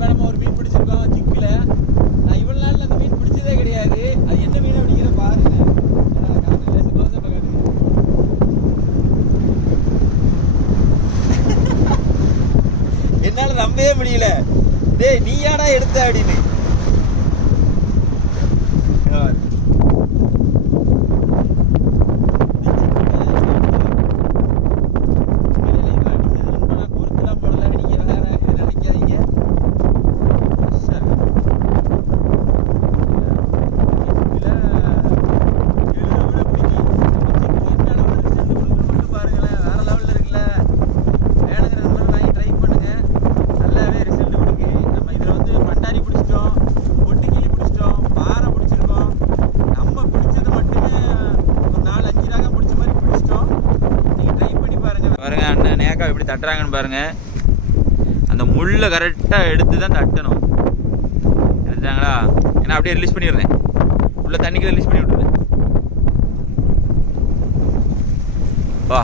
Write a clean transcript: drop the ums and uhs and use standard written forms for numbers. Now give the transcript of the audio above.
இப்போ நம்ம ஒரு மீன் பிடிச்சிருக்கோம் ஜிக்கில். நான் இவ்வளவு நாள் அந்த மீன் பிடிச்சதே கிடையாது. அது என்ன மீன் அப்படிங்கிற பாருங்க. என்னால நம்பவே முடியல. டேய் நீ யாடா எடுத்த அப்படின்னு. பாருங்க அண்ணன் நேக்கா எப்படி தட்டுறாங்கன்னு பாருங்க. அந்த முள்ளை கரெக்டாக எடுத்து தான் தட்டணும். எடுத்துட்டாங்களா? ஏன்னா அப்படியே ரிலீஸ் பண்ணிடுறேன். உள்ள தண்ணிக்கு ரிலீஸ் பண்ணி விட்டுறேன். வா.